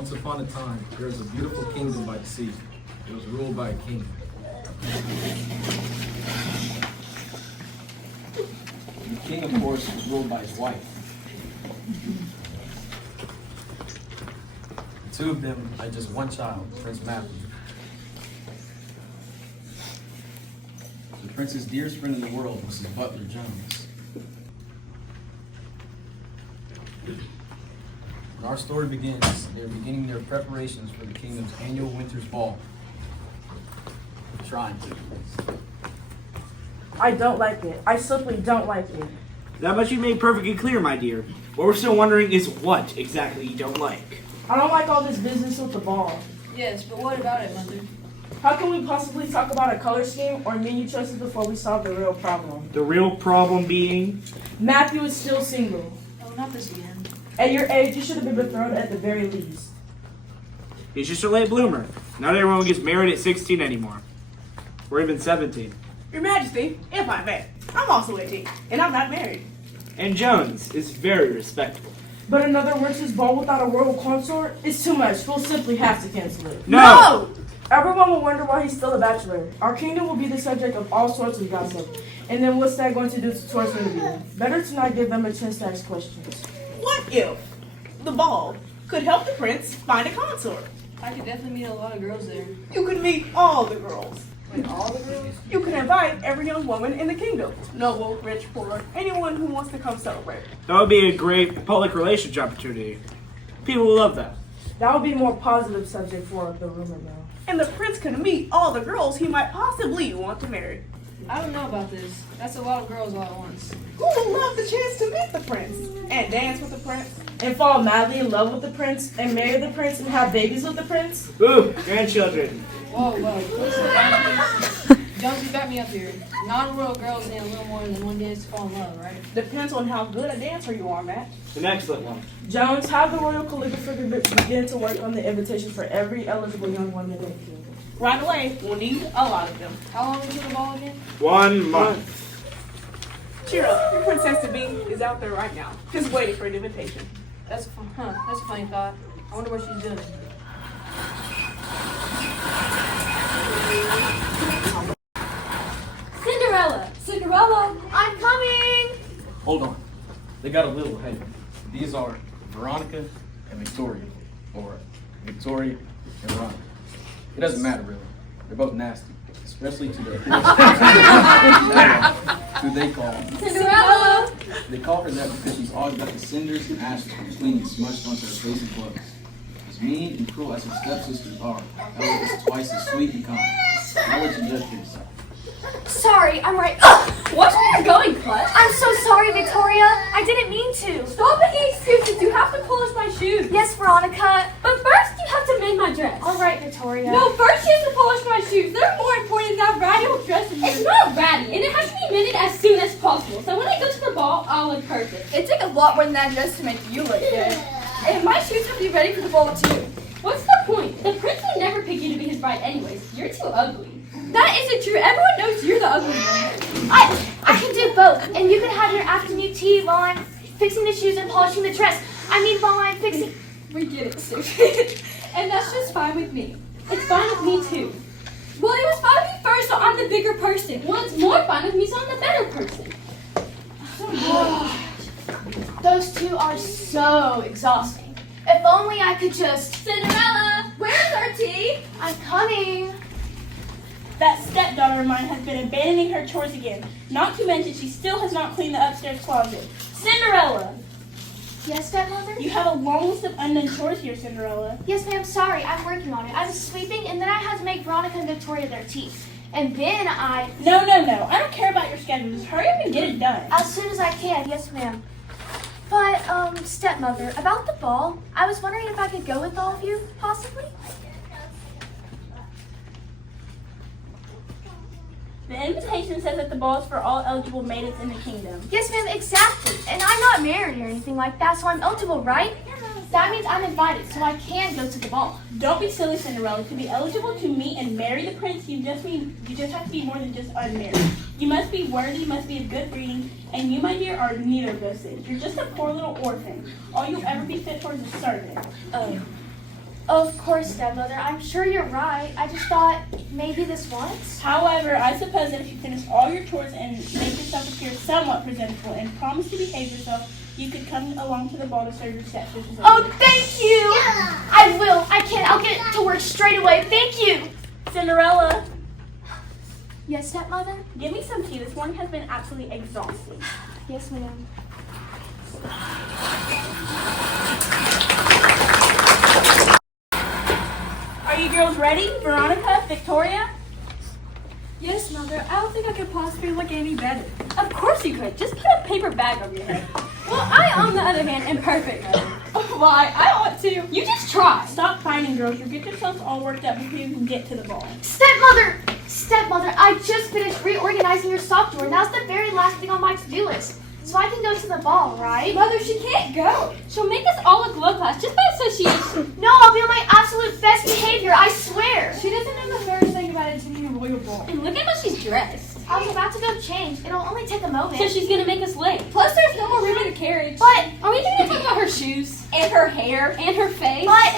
Once upon a time, there was a beautiful kingdom by the sea. It was ruled by a king. The king, of course, was ruled by his wife. The two of them had just one child, Prince Matthew. The prince's dearest friend in the world was his butler, Jones. When our story begins, they are beginning their preparations for the kingdom's annual winter's ball. Trying to. I don't like it. I simply don't like it. That much you made perfectly clear, my dear. What we're still wondering is what exactly you don't like. I don't like all this business with the ball. Yes, but what about it, Mother? How can we possibly talk about a color scheme or menu choices before we solve the real problem? The real problem being? Matthew is still single. Oh, not this again. At your age, you should have been betrothed at the very least. He's just a late bloomer. Not everyone gets married at 16 anymore. Or even 17. Your Majesty, if I may, I'm also 18, and I'm not married. And Jones is very respectable. But another winter's ball without a royal consort is too much. We'll simply have to cancel it. No! Everyone will wonder why he's still a bachelor. Our kingdom will be the subject of all sorts of gossip. And then what's that going to do towards the interview? Better to not give them a chance to ask questions. What if the ball could help the prince find a consort? I could definitely meet a lot of girls there. You could meet all the girls. Wait, all the girls? You can invite every young woman in the kingdom. Noble, rich, poor, anyone who wants to come celebrate. That would be a great public relations opportunity. People will love that. That would be a more positive subject for the rumor mill. And the prince can meet all the girls he might possibly want to marry. I don't know about this. That's a lot of girls all at once. Who would love the chance to meet the prince and dance with the prince? And fall madly in love with the prince and marry the prince and have babies with the prince? Ooh, grandchildren. Whoa, listen, Jonesy, back me up here. Non-royal girls need a little more than one dance to fall in love, right? Depends on how good a dancer you are, Matt. An excellent one. Jones, have the royal calligrapher begin to work on the invitation for every eligible young woman in the kingdom. Right away, we'll need a lot of them. How long until the ball again? 1 month. Cheer up, your princess-to-be is out there right now, just waiting for an invitation. That's a funny thought. I wonder what she's doing. Cinderella, I'm coming! Hold on. They got a little ahead. These are Veronica and Victoria. Or Victoria and Veronica. It doesn't matter, really. They're both nasty. Especially to their who they call Cinderella! They call her that because she's always got the cinders and ashes from cleaning smudged onto her face and clothes. As mean and cruel as her stepsisters are, Ella is twice as sweet and kind. I'll let you judge for yourself. Sorry, I'm right. Watch where you're going, Clutch. I'm so sorry, Victoria. I didn't mean to. Stop making excuses. You have to polish my shoes. Yes, Veronica. But first, you have to mend my dress. All right, Victoria. No, first you have to polish my shoes. They're more important than that ratty old dress of yours. It's not ratty, and it has to be mended as soon as possible. So when I go to the ball, I'll look perfect. It took a lot more than that dress to make you look good. And my shoes have to be ready for the ball, too. What's the point? The prince would never pick you to be his bride anyways. You're too ugly. That isn't true. Everyone knows you're the ugly one. I can do both. And you can have your afternoon tea while I'm fixing the shoes and polishing the dress. I mean, while I'm fixing... We get it, Sophie. And that's just fine with me. It's fine with me, too. Well, it was fine with me first, so I'm the bigger person. Well, it's more fun with me, so I'm the better person. Those two are so exhausting. If only I could just... Cinderella! Where's our tea? I'm coming. That stepdaughter of mine has been abandoning her chores again. Not to mention she still has not cleaned the upstairs closet. Cinderella! Yes, stepmother? You have a long list of undone chores here, Cinderella. Yes, ma'am. Sorry, I'm working on it. I was sweeping, and then I had to make Veronica and Victoria their tea. And then I... No. I don't care about your schedule. Just hurry up and get it done. As soon as I can. Yes, ma'am. But, stepmother, about the ball, I was wondering if I could go with all of you, possibly? The invitation says that the ball is for all eligible maidens in the kingdom. Yes, ma'am, exactly. And I'm not married or anything like that, so I'm eligible, right? That means I'm invited, so I can go to the ball. Don't be silly, Cinderella. To be eligible to meet and marry the prince, you just have to be more than just unmarried. You must be worthy, you must be of good breeding, and you, my dear, are neither of those things. You're just a poor little orphan. All you'll ever be fit for is a servant. Of course, stepmother. I'm sure you're right. I just thought maybe this once. However, I suppose that if you finish all your chores and make yourself appear somewhat presentable and promise to behave yourself, you could come along to the ball to serve your stepsisters. Oh, thank you! I will. I can. I'll get to work straight away. Thank you! Cinderella, Yes, stepmother? give me some tea. This morning has been absolutely exhausting. Yes, ma'am. Are you girls ready? Veronica, Victoria? Yes, mother. I don't think I could possibly look any better. Of course you could. Just put a paper bag over your head. Well, I, on the other hand, am perfect. Why? I ought to. You just try. Stop fighting, girls. You'll get yourselves all worked up before you can get to the ball. Stepmother! Stepmother, I just finished reorganizing your sock drawer. Now's the very last thing on my to-do list. So I can go to the ball, right? Mother, she can't go. She'll make us all look low class just by association. No, I'll be on my absolute best behavior, I swear. She doesn't know the first thing about attending a royal ball. And look at how she's dressed. I was about to go change. It'll only take a moment. So she's gonna make us late. Plus, there's no more room in the carriage. But, Are we gonna talk about her shoes and her hair and her face? but,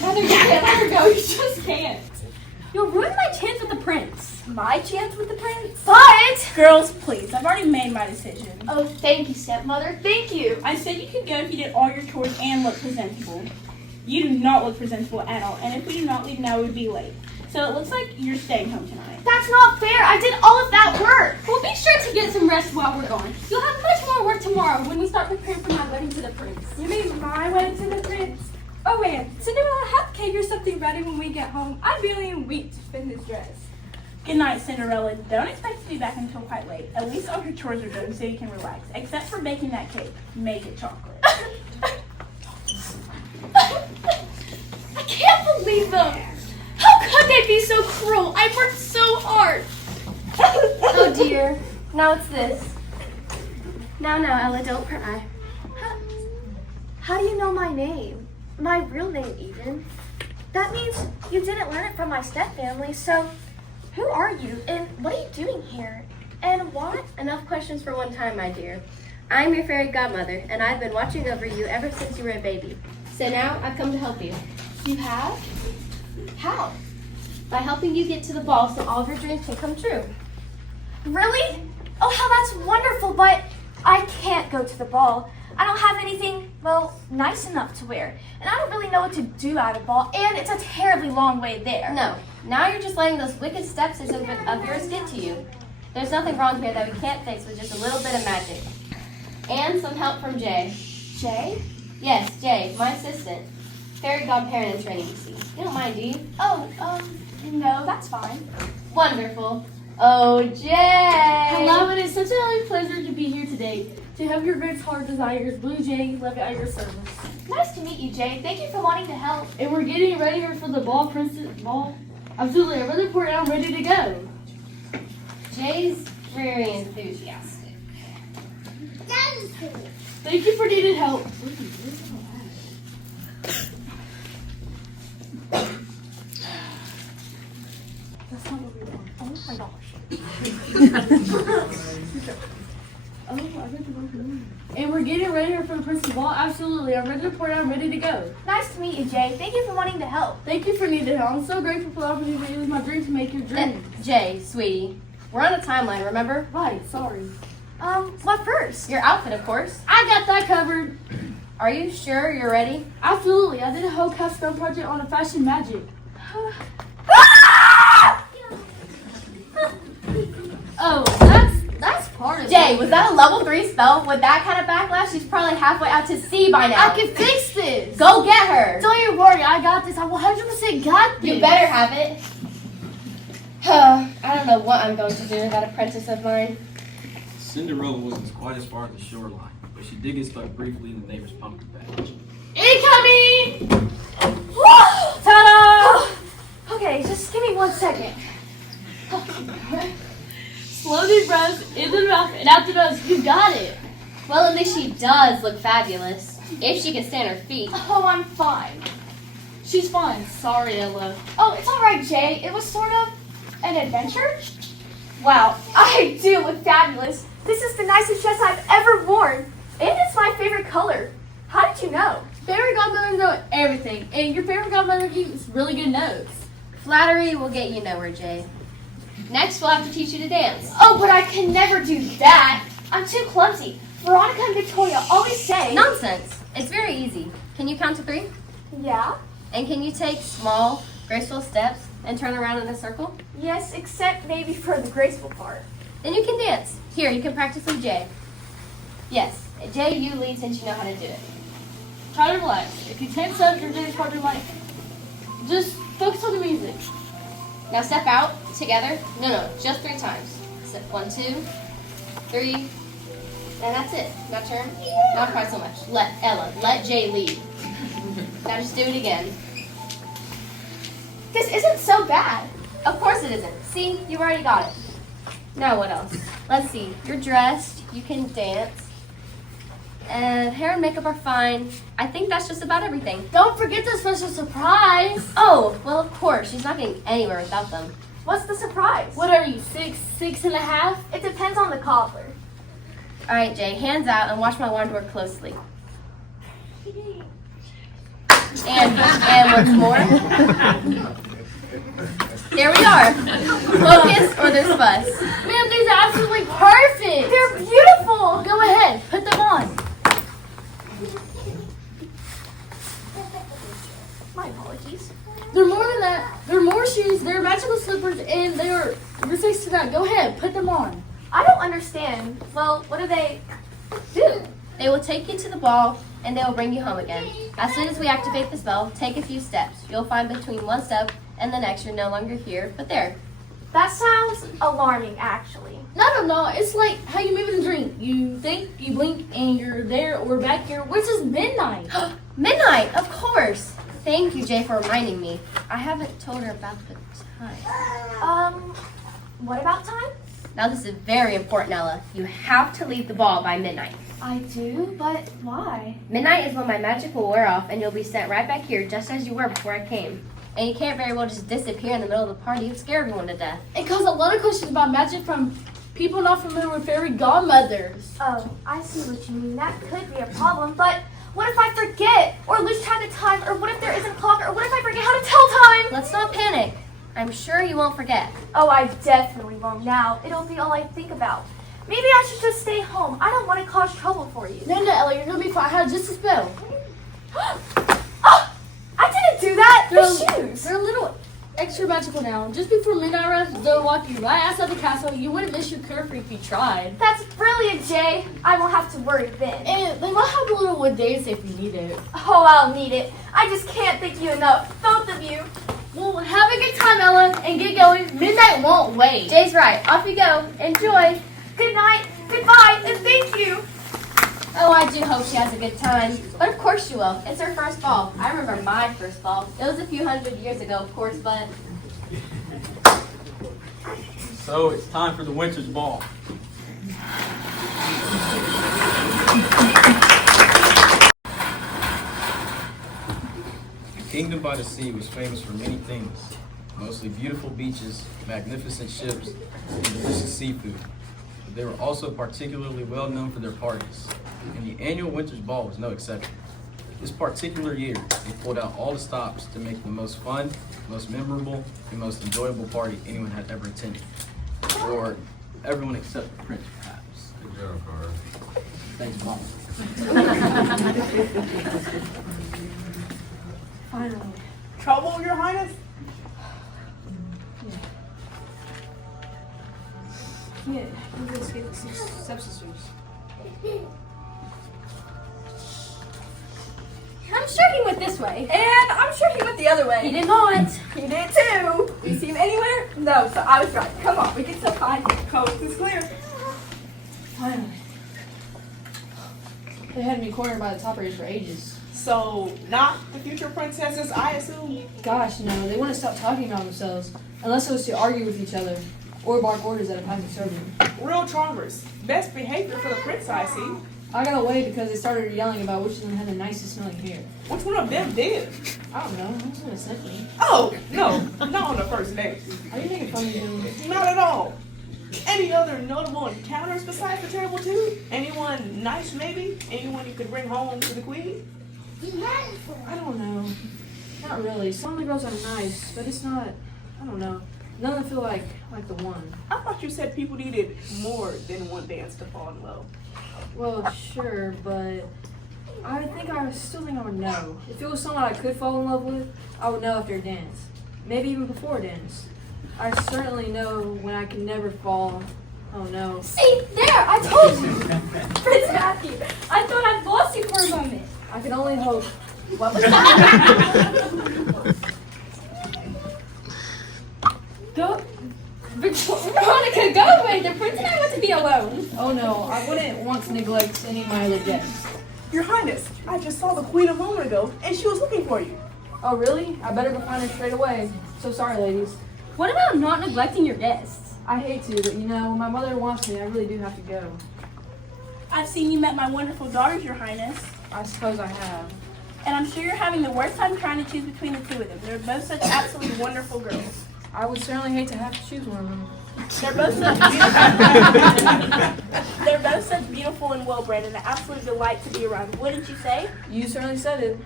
Mother, you can't let her go. You just can't. You'll ruin my chance with the prince. My chance with the prince? but. Girls, please. I've already made my decision. Oh, thank you, stepmother. Thank you. I said you could go if you did all your chores and look presentable. You do not look presentable at all, and if we do not leave now, we'd be late. So it looks like you're staying home tonight. That's not fair. I did all of that work. We'll be sure to get some rest while we're gone. You'll have much more work tomorrow when we start preparing for my wedding to the prince. You mean my wedding to the prince? Oh man, Cinderella, have cake or something ready when we get home. I really am weak to spin this dress. Good night, Cinderella. Don't expect to be back until quite late. At least all your chores are done so you can relax. Except for baking that cake. Make it chocolate. I can't believe them. How could they be so cruel? I worked so hard. Oh dear. Now it's this. Now, Ella, don't cry. How do you know my name? My real name, even. That means you didn't learn it from my stepfamily, so who are you and what are you doing here? And why? Enough questions for one time, my dear. I'm your fairy godmother, and I've been watching over you ever since you were a baby. So now I've come to help you. You have? How? By helping you get to the ball so all of your dreams can come true. Really? Oh, how that's wonderful, but I can't go to the ball. I don't have anything, well, nice enough to wear. And I don't really know what to do at a ball, and it's a terribly long way there. No, now you're just letting those wicked stepsisters of yours get to you. There's nothing wrong here that we can't fix with just a little bit of magic. And some help from Jay. Jay? Yes, Jay, my assistant. Fairy godparent in training, you see. You don't mind, do you? Oh, no, that's fine. Wonderful. Oh, Jay! Hello, it is such a pleasure to be here today. To have your greatest heart desires, Blue Jay, love it at your service. Nice to meet you, Jay. Thank you for wanting to help. And we're getting ready here for the ball, Princess Ball. Absolutely, I'm ready for it. I'm ready to go. Jay's very enthusiastic. Thank you for needing help. That's not what we want. Oh my gosh. Oh, I got the wrong one. And we're getting ready here for the Princess Ball. Absolutely, I'm ready to report. I'm ready to go. Nice to meet you, Jay. Thank you for wanting to help. Thank you for needing help. I'm so grateful for the opportunity to use my dream to make your dream. Jay, sweetie, we're on a timeline, remember? Right, sorry. What first? Your outfit, of course. I got that covered. Are you sure you're ready? Absolutely. I did a whole capstone project on a fashion magic. Oh, that's part of it. Jay, was that a level 3 spell? With that kind of backlash, she's probably halfway out to sea by now. I can fix this. Go get her. Don't you worry. I got this. I 100% got this. You better have it. I don't know what I'm going to do with that apprentice of mine. Cinderella wasn't quite as far as the shoreline, but she did get stuck briefly in the neighbor's pumpkin patch. Incoming! Ta-da! Okay, just give me 1 second. Slow deep breaths in the mouth and out the nose. You got it. Well, at least she does look fabulous. If she can stand her feet. Oh, I'm fine. She's fine. Sorry, Ella. Oh, it's all right, Jay. It was sort of an adventure. Wow, I do look fabulous. This is the nicest dress I've ever worn. And it's my favorite color. How did you know? Fairy godmothers know everything, and your fairy godmother keeps really good notes. Flattery will get you nowhere, Jay. Next, we'll have to teach you to dance. Oh, but I can never do that. I'm too clumsy. Veronica and Victoria always say... Nonsense. It's very easy. Can you count to 3? Yeah? And can you take small, graceful steps and turn around in a circle? Yes, except maybe for the graceful part. Then you can dance. Here, you can practice with Jay. Yes, Jay, you lead since you know how to do it. Try to relax. If you tense up, your dance partner might just focus on the music. Now step out together. No, just 3 times. Step 1, 2, 3, and that's it. Now turn. Not quite so much. Let Jay lead. Now just do it again. This isn't so bad. Of course it isn't. See, you already got it. Now what else? Let's see. You're dressed. You can dance. Hair and makeup are fine. I think that's just about everything. Don't forget the special surprise. Oh, well, of course. She's not getting anywhere without them. What's the surprise? What are you, 6.5? It depends on the cobbler. All right, Jay, hands out and watch my wand work closely. And once more. There we are. Focus or there's fuss. Man, these are absolutely perfect. They're beautiful. Go ahead, put them on. My apologies. They're more than that. They're more shoes. They're magical slippers, and they're 6 to 9. Go ahead, put them on. I don't understand. Well, what do they do? They will take you to the ball, and they will bring you home again. As soon as we activate the spell, take a few steps. You'll find between one step and the next you're no longer here, but there. That sounds alarming, actually. No. It's like how you move in a dream. You think, you blink, and you're there or back here, which is midnight. Midnight, of course. Thank you, Jay, for reminding me. I haven't told her about the time. What about time? Now this is very important, Ella. You have to leave the ball by midnight. I do, but why? Midnight is when my magic will wear off and you'll be sent right back here just as you were before I came. And you can't very well just disappear in the middle of the party and scare everyone to death. It caused a lot of questions about magic from people not familiar with fairy godmothers. Oh, I see what you mean. That could be a problem, but what if I forget or lose track of time, or what if there isn't a clock, or what if I forget how to tell time? Let's not panic. I'm sure you won't forget. Oh, I definitely won't now. It'll be all I think about. Maybe I should just stay home. I don't want to cause trouble for you. No, Ella, you're going to be fine. I had just a spell. Oh, I didn't do that. The shoes. They're a little extra magical now. Just before midnight runs, they'll walk you right outside the castle. You wouldn't miss your carefree if you tried. That's brilliant, Jay. I won't have to worry then. And they might have a little wood dance if you need it. Oh, I'll need it. I just can't thank you enough, both of you. Well, have a good time, Ella, and get going. Midnight won't wait. Jay's right. Off you go. Enjoy. Good night, goodbye, and thank you. Oh, I do hope she has a good time. But of course she will. It's her first ball. I remember my first ball. It was a few hundred years ago, of course, but... So it's time for the winter's ball. The kingdom by the sea was famous for many things, mostly beautiful beaches, magnificent ships, and delicious seafood. But they were also particularly well known for their parties, and the annual winter's ball was no exception. This particular year, they pulled out all the stops to make the most fun, most memorable, and most enjoyable party anyone had ever attended. Or everyone except the prince, perhaps. Good job, Carter. Thanks, Mom. Finally. Trouble, Your Highness? Yeah, let's get the subsisters. I'm sure he went this way. And I'm sure he went the other way. He did not. He did too. Do you see him anywhere? No, so I was right. Come on, we can still find him. Coast is clear. Finally. They had me cornered by the toppers for ages. So, not the future princesses, I assume? Gosh, no, they wouldn't stop talking about themselves unless it was to argue with each other or bark orders at a passing servant. Real charmers. Best behavior for the prince, I see. I got away because they started yelling about which of them had the nicest smelling hair. Which one of them did? I don't know. I was gonna sniff me. Oh, no, not on the first date. Are you making fun of me? Not at all. Any other notable encounters besides the terrible two? Anyone nice, maybe? Anyone you could bring home to the queen? I don't know. Not really. Some of the girls are nice, but it's not, I don't know. None of them feel like the one. I thought you said people needed more than one dance to fall in love. Well, sure, but I still think I would know. If it was someone I could fall in love with, I would know after a dance. Maybe even before a dance. I certainly know when I can never fall. Oh no. See, there, I told you. Prince Matthew, I thought I'd lost you for a moment. I can only hope. What was Go, Veronica, go away. The prince and I want to be alone. Oh no, I wouldn't want to neglect any of my other guests. Your Highness, I just saw the queen a moment ago, and she was looking for you. Oh really? I better go find her straight away. So sorry, ladies. What about not neglecting your guests? I hate to, but you know, when my mother wants me, I really do have to go. I've seen you met my wonderful daughters, Your Highness. I suppose I have. And I'm sure you're having the worst time trying to choose between the two of them. They're both such absolutely wonderful girls. I would certainly hate to have to choose one of them. They're both such beautiful. They're both such beautiful and well-bred, and an absolute delight to be around. Wouldn't you say? You certainly said it.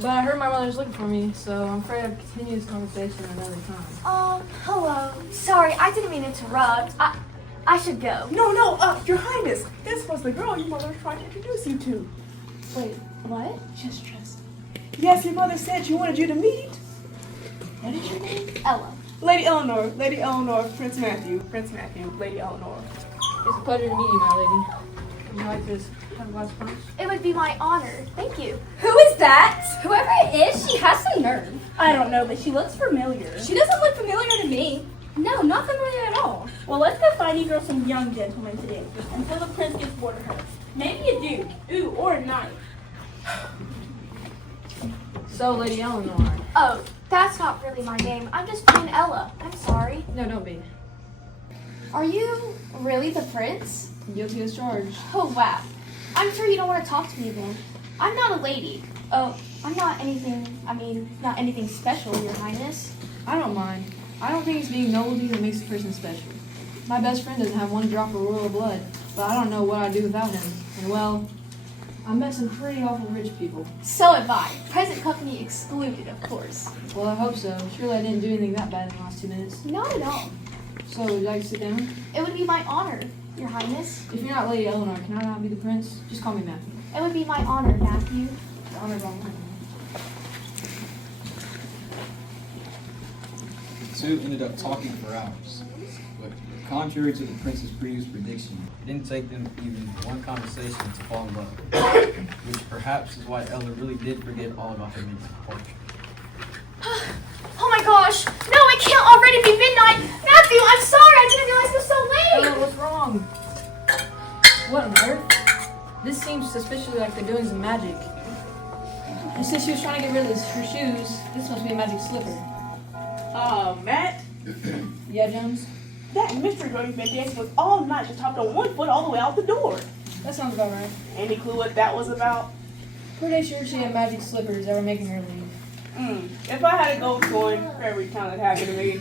But I heard my mother's looking for me, so I'm afraid I'll continue this conversation another time. Hello. Sorry, I didn't mean to interrupt. I should go. No, Your Highness, this was the girl your mother was trying to introduce you to. Wait, what? Just trust me. Yes, your mother said she wanted you to meet. What is your name? Ella. Lady Eleanor, Prince Matthew, Lady Eleanor. It's a pleasure to meet you, my lady. Would you like to have a glass of punch? It would be my honor. Thank you. Who is that? Whoever it is, she has some nerve. I don't know, but she looks familiar. She doesn't look familiar to me. No, not familiar at all. Well, let's go find you girls some young gentlemen to dance with until the prince gets bored of her. Maybe a dude, ooh, or a knight. So, Lady Eleanor. Oh, that's not really my name. I'm just plain Ella. I'm sorry. No, don't be. Are you really the prince? Guilty as charged. Oh, wow. I'm sure you don't want to talk to me then. I'm not a lady. Oh, I'm not anything special, Your Highness. I don't mind. I don't think it's being nobility that makes a person special. My best friend doesn't have one drop of royal blood, but I don't know what I'd do without him. And well, I met some pretty awful rich people. So have I. Present company excluded, of course. Well, I hope so. Surely I didn't do anything that bad in the last 2 minutes. Not at all. So, would you like to sit down? It would be my honor, Your Highness. If you're not Lady Eleanor, can I not be the prince? Just call me Matthew. It would be my honor, Matthew. The honor's all mine. The two ended up talking for hours, but contrary to the prince's previous prediction, it didn't take them even one conversation to fall in love, which perhaps is why Ella really did forget all about her mental departure. Oh my gosh. No, it can't already be midnight. Matthew, I'm sorry. I didn't realize it was so late. Ella, what's wrong? What on earth? This seems suspiciously like the doings of magic. And since she was trying to get rid of her shoes, this must be a magic slipper. Matt, Yeah, Jones? that mystery girl you've been dancing with all night just hopped on 1 foot all the way out the door. That sounds about right. Any clue what that was about? Pretty sure she had magic slippers that were making her leave. If I had a gold coin for every time that happened to me.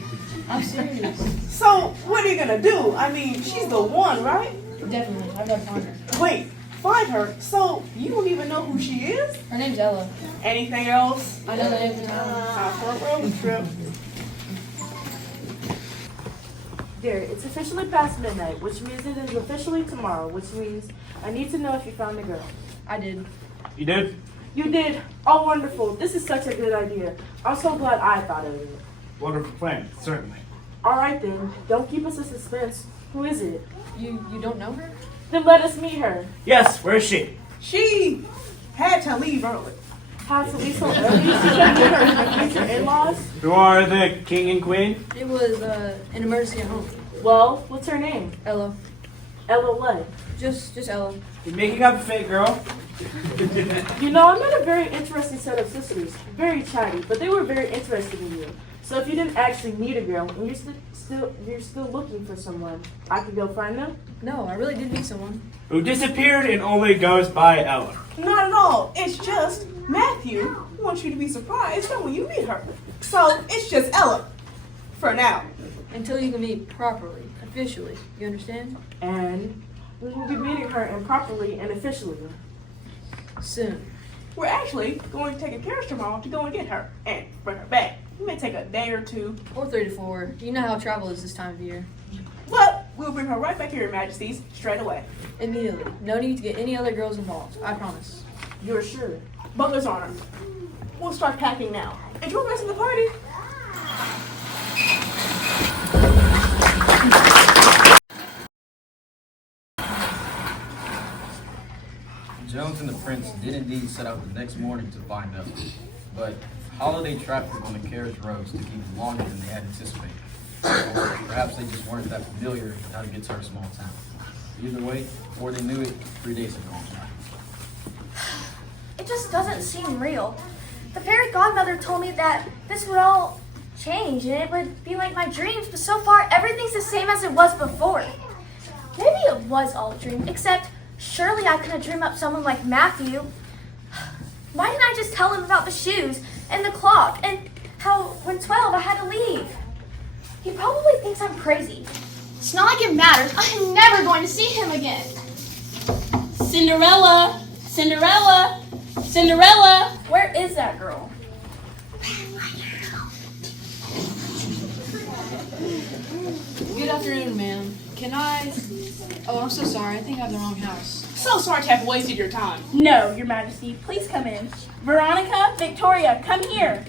I'm serious. So, what are you gonna do? I mean, she's the one, right? Definitely. I've got to find her. Wait, find her? So, you don't even know who she is? Her name's Ella. Anything else? I know the name of the town. Time for a road trip. There, it's officially past midnight, which means it is officially tomorrow, which means I need to know if you found the girl. I did. You did? You did. Oh, wonderful. This is such a good idea. I'm so glad I thought of it. Wonderful plan, certainly. All right, then. Don't keep us in suspense. Who is it? You don't know her? Then let us meet her. Yes, where is she? She had to leave early. How to leave so early? She can't meet her future in-laws? Who are the king and queen? It was an emergency at home. Well, what's her name? Ella. Ella what? Just Ella. You're making up a fake girl. You know, I met a very interesting set of sisters. Very chatty, but they were very interested in you. So if you didn't actually meet a girl and you're still looking for someone, I could go find them? No, I really did meet someone. Who disappeared and only goes by Ella. Not at all. It's just Matthew wants you to be surprised when you meet her. So, it's just Ella. For now. Until you can meet properly, officially. You understand? And we will be meeting her improperly and officially. Soon. We're actually going to take a carriage tomorrow to go and get her and bring her back. It may take a day or two, Or 3 to 4. You know how travel is this time of year. but we'll bring her right back here, Your Majesties, straight away. Immediately. No need to get any other girls involved. I promise. You're sure? Butler's honor. We'll start packing now. Enjoy the rest of the party. Jones and the prince did indeed set out the next morning to find Ella, but holiday traffic on the carriage roads took even longer than they had anticipated. Or perhaps they just weren't that familiar with how to get to our small town. Either way, before they knew it, 3 days had gone by. It just doesn't seem real. The fairy godmother told me that this would all change and it would be like my dreams, but so far everything's the same as it was before. Maybe it was all a dream, except surely I couldn't dream up someone like Matthew. Why didn't I just tell him about the shoes and the clock and how when 12 I had to leave? He probably thinks I'm crazy. It's not like it matters. I'm never going to see him again. Cinderella! Cinderella! Cinderella! Where is that girl? Good afternoon, ma'am. Can I... Oh, I'm so sorry. I think I have the wrong house. So sorry to have wasted your time. No, Your Majesty. Please come in. Veronica, Victoria, come here.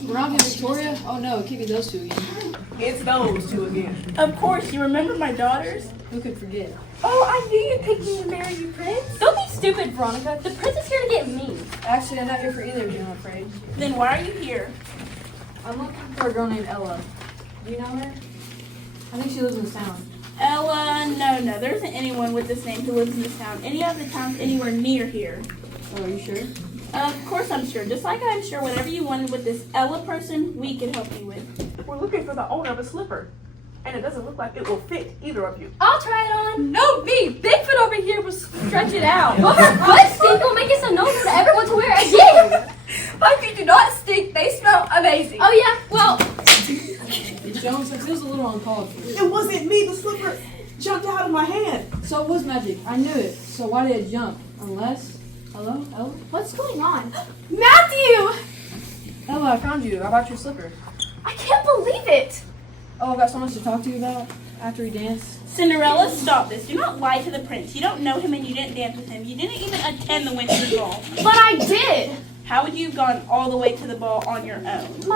Veronica, Victoria? Oh no, it can't be those two again. It's those two again. Of course, you remember my daughters? Who could forget? Oh, I knew you'd pick me to marry you, Prince. Don't be stupid, Veronica. The prince is here to get me. Actually, I'm not here for either of you, I'm afraid. Then why are you here? I'm looking for a girl named Ella. Do you know her? I think she lives in this town. Ella, no. There isn't anyone with this name who lives in this town. Any other towns anywhere near here. Oh, are you sure? Of course I'm sure. Just like I'm sure whatever you wanted with this Ella person, we can help you with. We're looking for the owner of a slipper, and it doesn't look like it will fit either of you. I'll try it on. No, me. Bigfoot over here will stretch it out. Well, her butt stink will make it so no one will ever want to wear it again. My feet do not stink. They smell amazing. Oh yeah, well, Jones, that feels a little uncalled for. It wasn't me. The slipper jumped out of my hand. So it was magic. I knew it. So why did it jump? Unless... Hello? Ella? what's going on? Matthew! Ella, I found you. I bought your slipper. I can't believe it. Oh, I've got so much to talk to you about after we dance. Cinderella, stop this. Do not lie to the prince. You don't know him and you didn't dance with him. You didn't even attend the winter ball. But I did. How would you have gone all the way to the ball on your own?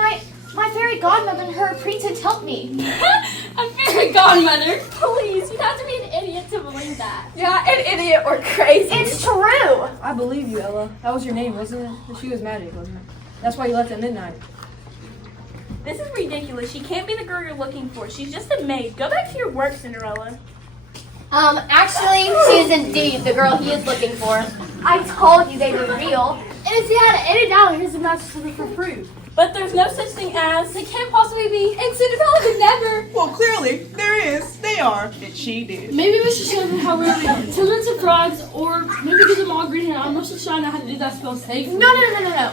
My fairy godmother and her princess helped me. A fairy godmother? Please, you'd have to be an idiot to believe that. Yeah, an idiot or crazy. It's true. I believe you, Ella. That was your name, wasn't it? She was magic, wasn't it? That's why you left at midnight. This is ridiculous. She can't be the girl you're looking for. She's just a maid. Go back to your work, Cinderella. Actually, she is indeed the girl he is looking for. I told you they were real. And if he had any doubt, here's a message for proof. But there's no such thing as it can't possibly be, and Cinderella could never. Well, clearly there is. They are, and she did. Maybe we should show them how we're children of frogs, or maybe give them all green hair. I'm not so sure I know how to do that spell safely. No.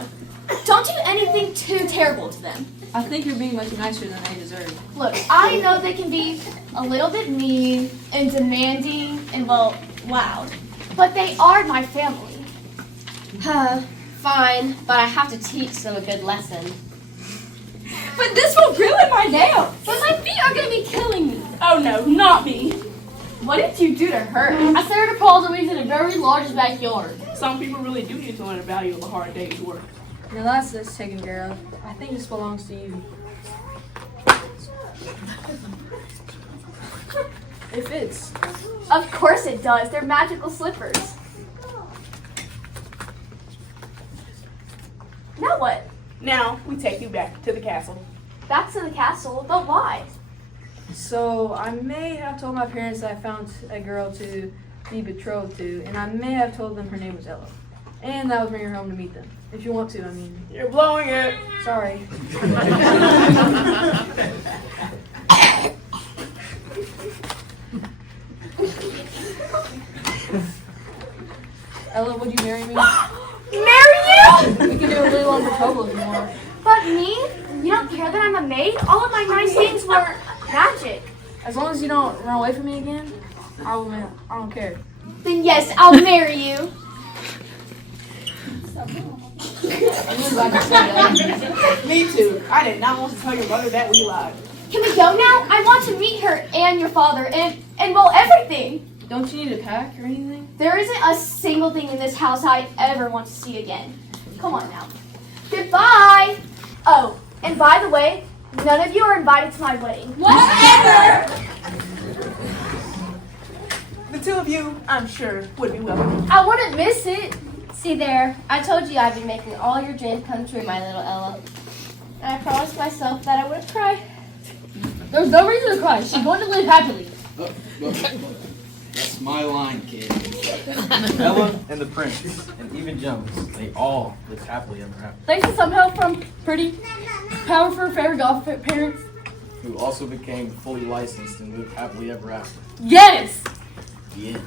Don't do anything too terrible to them. I think you're being much nicer than they deserve. Look, I know they can be a little bit mean and demanding and, well, loud. But they are my family. Fine, but I have to teach them a good lesson. But this will ruin my nails. But my feet are going to be killing me. Oh no, not me. What did you do to her? I set her to puzzle weeds in a very large backyard. Some people really do need to learn the value of a hard day's work. Now that's taken care of. I think this belongs to you. It fits. Of course it does. They're magical slippers. Now what? Now we take you back to the castle. Back to the castle, but why? So I may have told my parents that I found a girl to be betrothed to, and I may have told them her name was Ella. And that would bring her home to meet them. If you want to, I mean. You're blowing it. Sorry. Ella, would you marry me? Marry you? We can do a really long proposal if you want. But me? You don't care that I'm a maid? All of my nice things were magic. As long as you don't run away from me again. Oh man, I don't care. Then yes, I'll marry you. Me too. I did not want to tell your mother that we lied. Can we go now? I want to meet her and your father and well, everything. Don't you need a pack or anything? There isn't a single thing in this house I ever want to see again. Come on now. Goodbye. Oh, and by the way, none of you are invited to my wedding. Whatever! The two of you, I'm sure, would be welcome. I wouldn't miss it. See there, I told you I'd be making all your dreams come true, my little Ella. And I promised myself that I wouldn't cry. There's no reason to cry. She's going to live happily. That's my line, kid. Ella and the prince, and even Jones, they all lived happily ever after. Thanks to some help from pretty, powerful fairy godparents. Who also became fully licensed and lived happily ever after. Yes! The end.